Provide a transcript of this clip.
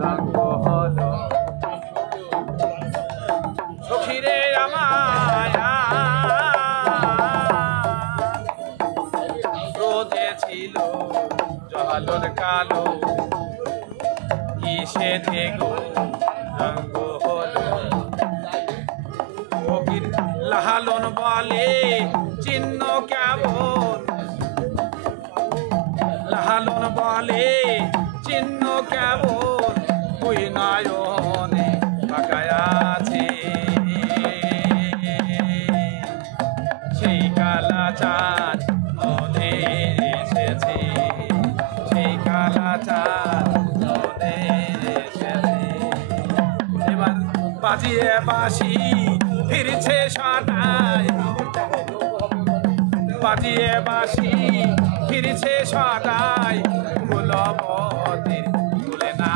রঙ্গ হলো সখীরে আমার রোদে ছিল জহালোর কালো কিসে থেকে রঙ্গ হলো ফকির লালন বলে চিহ্ন কেবল লালন বলে চিহ্ন কেবল ওই নয়নে তাকায় আছে সেই কালা চাঁদ নদে এসেছে সেই কালা চাঁদ নদে এসেছে এবার বাজিয়ে বাঁশি ফিরছে সদায় বাজিয়ে বাঁশি ফিরছে সদায় ফুলবতীর তুলে না